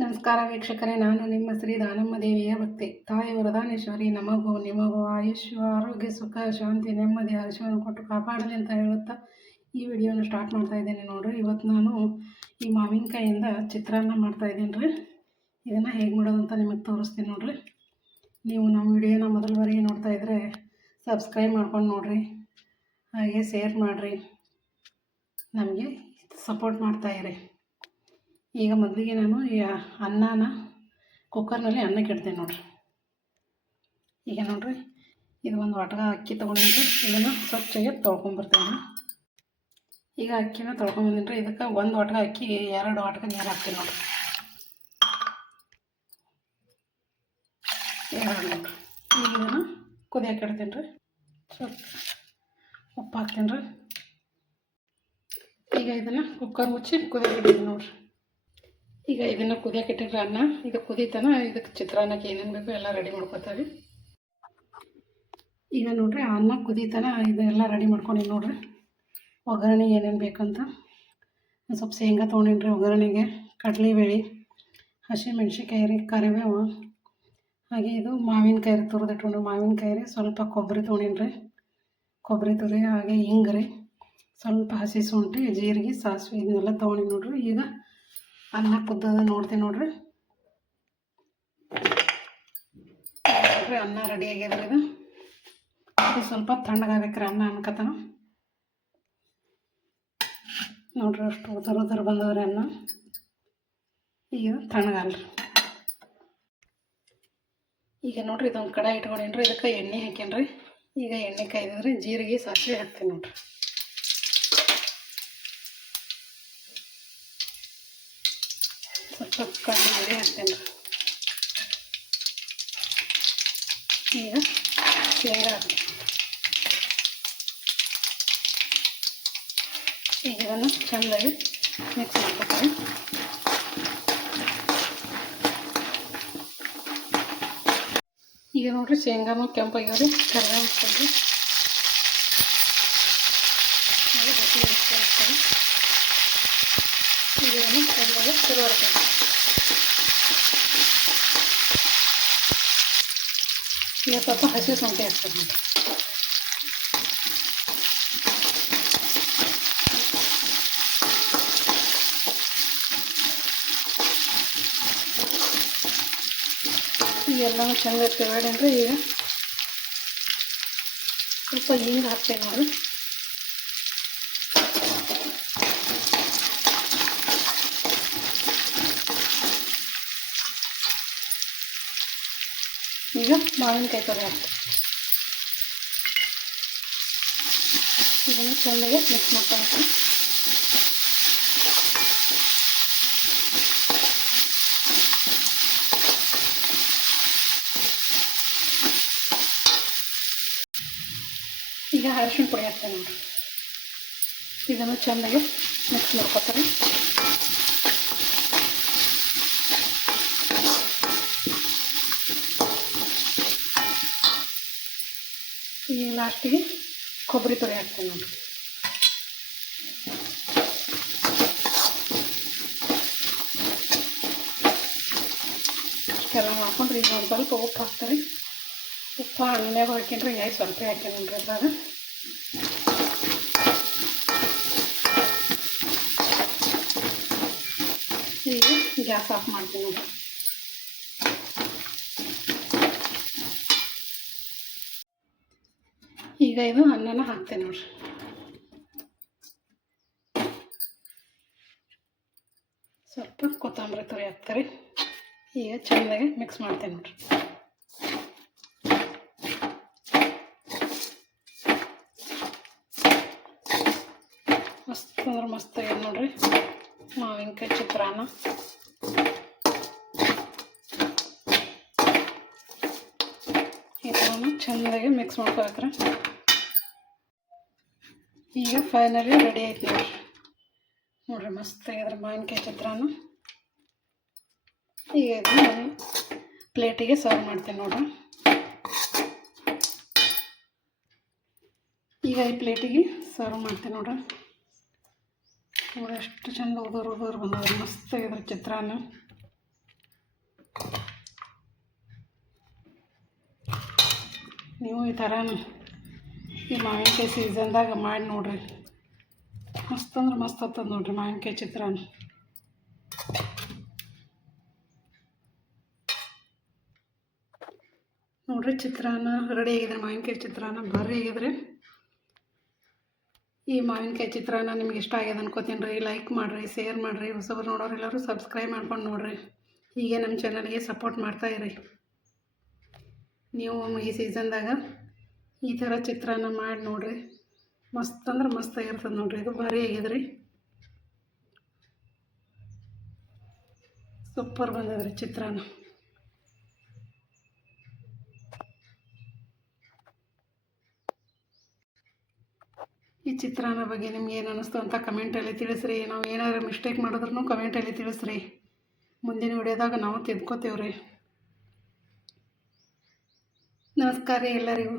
ನಮಸ್ಕಾರ ವೀಕ್ಷಕರೇ, ನಾನು ನಿಮ್ಮ ಶ್ರೀ ದಾನಮ್ಮ ದೇವಿಯ ಭಕ್ತಿ. ತಾಯಿ ವರದಾನೇಶ್ವರಿ ನಮಗೂ ನಿಮಗೂ ಆಯುಷ್ಯ, ಆರೋಗ್ಯ, ಸುಖ, ಶಾಂತಿ, ನೆಮ್ಮದಿ, ಹರ್ಷವನ್ನು ಕೊಟ್ಟು ಕಾಪಾಡಲಿ ಅಂತ ಹೇಳುತ್ತಾ ಈ ವಿಡಿಯೋನ ಸ್ಟಾರ್ಟ್ ಮಾಡ್ತಾ ಇದ್ದೇನೆ ನೋಡ್ರಿ. ಇವತ್ತು ನಾನು ಈ ಮಾವಿನಕಾಯಿಂದ ಚಿತ್ರಾನ್ನ ಮಾಡ್ತಾ ಇದ್ದೀನಿ ರೀ. ಇದನ್ನು ಹೇಗೆ ಮಾಡೋದು ಅಂತ ನಿಮಗೆ ತೋರಿಸ್ತೀನಿ ನೋಡ್ರಿ. ನೀವು ನಮ್ಮ ವಿಡಿಯೋನ ಮೊದಲ ಬಾರಿಗೆ ನೋಡ್ತಾ ಇದ್ದರೆ ಸಬ್ಸ್ಕ್ರೈಬ್ ಮಾಡ್ಕೊಂಡು ನೋಡ್ರಿ, ಹಾಗೆ ಶೇರ್ ಮಾಡಿರಿ, ನಮಗೆ ಸಪೋರ್ಟ್ ಮಾಡ್ತಾಯಿರಿ. ಈಗ ಮೊದಲಿಗೆ ನಾನು ಈ ಅನ್ನನ ಕುಕ್ಕರ್ನಲ್ಲಿ ಅನ್ನಕ್ಕೆ ಇಡ್ತೀನಿ ನೋಡ್ರಿ. ಈಗ ನೋಡ್ರಿ, ಇದು ಒಂದು ವಾಟಗ ಅಕ್ಕಿ ತೊಗೊಂಡಿನಿ. ಇದನ್ನು ಸ್ವಚ್ಛಗೆ ತೊಳ್ಕೊಂಬರ್ತೀನಿ. ಈಗ ಅಕ್ಕಿನ ತೊಳ್ಕೊಂಬಂದಿನಿ. ಇದಕ್ಕೆ ಒಂದು ವಾಟಗ ಅಕ್ಕಿ 2 ವಾಟಗ ನೀರು ಹಾಕ್ತೀನಿ ನೋಡ್ರಿ. 2 ನೋಡ್ರಿ. ಈಗ ಇದನ್ನು ಕುದಿಯಕ್ಕೆ ಇಡ್ತೀನಿ ರೀ. ಸ್ವಲ್ಪ ಉಪ್ಪು ಹಾಕ್ತೀನಿ ರೀ. ಈಗ ಇದನ್ನು ಕುಕ್ಕರ್ ಮುಚ್ಚಿ ಕುದಿಯಕ್ಕೆ ಇಡ್ತೀನಿ ನೋಡ್ರಿ. ಈಗ ಇದನ್ನು ಕುದಿಯಕ್ಕೆ ಇಟ್ಟಿದ್ರೆ ಅನ್ನ ಇದು ಕುದೀತನ. ಇದಕ್ಕೆ ಚಿತ್ರಾನ್ನಕ್ಕೆ ಏನೇನು ಬೇಕು ಎಲ್ಲ ರೆಡಿ ಮಾಡ್ಕೊತೀವಿ. ಈಗ ನೋಡ್ರಿ, ಅನ್ನ ಕುದೀತನ ಇದೆಲ್ಲ ರೆಡಿ ಮಾಡ್ಕೊಂಡಿನಿ ನೋಡ್ರಿ. ಒಗ್ಗರಣೆಗೆ ಏನೇನು ಬೇಕಂತ ಸ್ವಲ್ಪ ಶೇಂಗಾ ತೊಗೊಂಡಿನಿ ಒಗ್ಗರಣೆಗೆ. ಕಡಲೆಬೇಳೆ, ಹಸಿಮೆಣ್ಸಿಕಾಯಿ ರೀ, ಕರಿಬೇವು, ಹಾಗೆ ಇದು ಮಾವಿನಕಾಯಿ ರೀ, ತುರಿದಿಟ್ಕೊಂಡು ಮಾವಿನಕಾಯಿ ರೀ. ಸ್ವಲ್ಪ ಕೊಬ್ಬರಿ ತೊಗೊಂಡಿನಿ, ಕೊಬ್ಬರಿ ತುರಿ, ಹಾಗೆ ಹಿಂಗೆ ರೀ, ಸ್ವಲ್ಪ ಹಸಿ ಶುಂಠಿ, ಜೀರಿಗೆ, ಸಾಸಿವೆ ಇದನ್ನೆಲ್ಲ ತೊಗೊಂಡಿನಿ ನೋಡ್ರಿ. ಈಗ ಅನ್ನ ಕುದ್ದದ ನೋಡ್ತೀನಿ ನೋಡ್ರಿ. ಅನ್ನ ರೆಡಿ ಆಗ್ಯದ. ಇದು ಸ್ವಲ್ಪ ತಣ್ಣಗಾಗಬೇಕ್ರಿ ಅನ್ನ ಅನ್ಕತನ ನೋಡ್ರಿ. ಅಷ್ಟು ಉದುರು ಬಂದವ್ರಿ ಅನ್ನ. ಈಗ ತಣ್ಣಗಲ್ರಿ. ಈಗ ನೋಡ್ರಿ, ಇದೊಂದು ಕಡಾಯಿ ಇಟ್ಕೊಂಡೇನ್ರಿ. ಇದಕ್ಕೆ ಎಣ್ಣೆ ಹಾಕೇನ್ರಿ. ಈಗ ಎಣ್ಣೆ ಕಾಯ್ದಿದ್ರಿ, ಜೀರಿಗೆ, ಸಾಸಿವೆ ಹಾಕ್ತೀನಿ ನೋಡ್ರಿ. ಸ್ವಲ್ಪ ಕಡಲೆಬೇಳೆ ಹಾಕ್ತೇನೆ ರೀ. ಈಗ ಶೇಂಗಾ ಹಾಕ್ತೀನಿ. ಈಗ ಇದನ್ನು ಚೆಂದಾಗಿ ಮಿಕ್ಸ್ ಮಾಡ್ಕೊತೀನಿ. ಈಗ ನೋಡಿರಿ, ಶೇಂಗಾನು ಕೆಂಪಾಗ್ಯಾವ್ರಿ. ಕರಿಬೇವು ಹಾಕ್ತೀನಿ. ಹಾಗೆ ಹಸಿ ಮೆಣಸಿನಕಾಯಿ ಹಾಕ್ತೀನಿ. ಈಗ ಇದನ್ನು ಚೆಂದಾಗಿ ತಿರುವಾಡ್ತೀನಿ. ಈಗ ಸ್ವಲ್ಪ ಹಸಿ ಶುಂಠಿ ಹಾಕ್ತೀನಿ ನೋಡಿ. ಈಗೆಲ್ಲನೂ ಚೆಂದ ತಿರುವಾಡೇನ್ರಿ. ಈಗ ಸ್ವಲ್ಪ ಹಿಂಗೆ ಹಾಕ್ತೇನೆ ನೋಡಿರಿ. ಈಗ ಮಾವಿನಕಾಯಿ ತುರಿ ಹಾಕ್ತೀನಿ. ಇದನ್ನು ಚೆನ್ನಾಗಿ ಮಿಕ್ಸ್ ಮಾಡ್ತಾ ಇರ್ತೀನಿ. ಈಗ ಅರಿಶಿಣ ಪುಡಿ ಹಾಕ್ತೇನೆ ನೋಡಿರಿ. ಇದನ್ನು ಚೆನ್ನಾಗಿ ಮಿಕ್ಸ್ ಮಾಡ್ಕೊತಾರೆ. ಈಗ ಲಾಸ್ಟಿಗೆ ಕೊಬ್ಬರಿ ತುರಿ ಹಾಕ್ತೀನಿ ನೋಡಿರಿ. ಇಷ್ಟೆಲ್ಲ ಮಾಡ್ಕೊಂಡ್ರಿ. ಈಗ ಒಂದು ಸ್ವಲ್ಪ ಉಪ್ಪು ಹಾಕ್ತಾರೆ. ಉಪ್ಪು ಹಣ್ಣಾಗ ಹಾಕಿನ್ರಿ, ಈಗ ಸ್ವಲ್ಪ ಹಾಕಿ ನೋಡ್ರಿ. ಅದ್ರಾಗ ಈಗ ಗ್ಯಾಸ್ ಆಫ್ ಮಾಡ್ತೀನಿ ನೋಡಿರಿ. ಈಗ ಇದು ಅನ್ನನ ಹಾಕ್ತೇನೆ ನೋಡ್ರಿ. ಸ್ವಲ್ಪ ಕೊತ್ತಂಬರಿ ತುರಿ ಹಾಕ್ತಾರೆ. ಈಗ ಚೆನ್ನಾಗಿ ಮಿಕ್ಸ್ ಮಾಡ್ತೇನೆ ನೋಡ್ರಿ. ಮಸ್ತ್ ಅಂದ್ರೆ ಮಸ್ತ್ ಆಗ್ಯದ ನೋಡ್ರಿ ಮಾವಿನಕಾಯಿ ಚಿತ್ರಾನ್ನ. ಇದನ್ನು ಚೆನ್ನಾಗಿ ಮಿಕ್ಸ್ ಮಾಡ್ಕೋಬೇಕ್ರೆ. ಈಗ ಫೈನಲಿ ರೆಡಿ ಆಯ್ತು ನೋಡ್ರಿ. ಮಸ್ತ್ ಆಗ್ಯದ್ರ ಮಾವಿನಕಾಯಿ ಚಿತ್ರಾನ್ನ. ಈಗ ಇದನ್ನು ಪ್ಲೇಟಿಗೆ ಸರ್ವ್ ಮಾಡ್ತೀನಿ ನೋಡ್ರಿ. ಈಗ ಈ ಪ್ಲೇಟಿಗೆ ಸರ್ವ್ ಮಾಡ್ತೀನಿ ನೋಡ್ರಿ. ನೋಡಿ ಎಷ್ಟು ಚಂದ ಉದುರು ಬಂದವ್ರಿ. ಮಸ್ತ್ ಆಗ್ಯದ್ರ ಚಿತ್ರಾನ್ನ. ಈ ಥರನೂ ಈ ಮಾವಿನಕಾಯಿ ಸೀಸನ್ದಾಗ ಮಾಡಿ ನೋಡಿರಿ, ಮಸ್ತ್ ಅಂದ್ರೆ ಮಸ್ತ್ ಆಗ್ತದೆ ನೋಡಿರಿ ಮಾವಿನಕಾಯಿ ಚಿತ್ರಾನ್ನ. ನೋಡಿರಿ ಚಿತ್ರಾನ್ನ ರೆಡಿ ಆಗಿದೆ. ಮಾವಿನಕಾಯಿ ಚಿತ್ರಾನ್ನ ಭಾರಿ ಆಗಿದ್ರೆ. ಈ ಮಾವಿನಕಾಯಿ ಚಿತ್ರಾನ್ನ ನಿಮ್ಗೆ ಇಷ್ಟ ಆಗ್ಯದ ಅನ್ಕೋತೀನಿ ರೀ. ಲೈಕ್ ಮಾಡಿರಿ, ಶೇರ್ ಮಾಡಿರಿ, ಹೊಸಬರು ನೋಡೋರೆಲ್ಲರೂ ಸಬ್ಸ್ಕ್ರೈಬ್ ಮಾಡ್ಕೊಂಡು ನೋಡಿರಿ. ಹೀಗೆ ನಮ್ಮ ಚಾನಲ್ಗೆ ಸಪೋರ್ಟ್ ಮಾಡ್ತಾಯಿರಿ. ನೀವು ಈ ಸೀಸನ್ದಾಗ ಈ ಥರ ಚಿತ್ರಾನ್ನ ಮಾಡಿ ನೋಡಿರಿ, ಮಸ್ತ್ ಅಂದ್ರೆ ಮಸ್ತ್ ಆಗಿರ್ತದೆ ನೋಡಿರಿ. ಇದು ಭಾರಿ ಆಗಿದ್ರಿ, ಸೂಪರ್ ಬಂದದ್ರಿ ಚಿತ್ರಾನ್ನ. ಈ ಚಿತ್ರಾನ್ನ ಬಗ್ಗೆ ನಿಮ್ಗೆ ಏನು ಅನ್ನಿಸ್ತು ಅಂತ ಕಮೆಂಟಲ್ಲಿ ತಿಳಿಸ್ರಿ. ನಾವು ಏನಾದರೂ ಮಿಸ್ಟೇಕ್ ಮಾಡಿದ್ರೂ ಕಮೆಂಟಲ್ಲಿ ತಿಳಿಸ್ರಿ. ಮುಂದಿನ ವಿಡಿಯೋದಾಗ ನಾವು ತಿದ್ಕೋತೀವ್ರಿ. ನಮಸ್ಕಾರ ರೀ ಎಲ್ಲರಿಗೂ.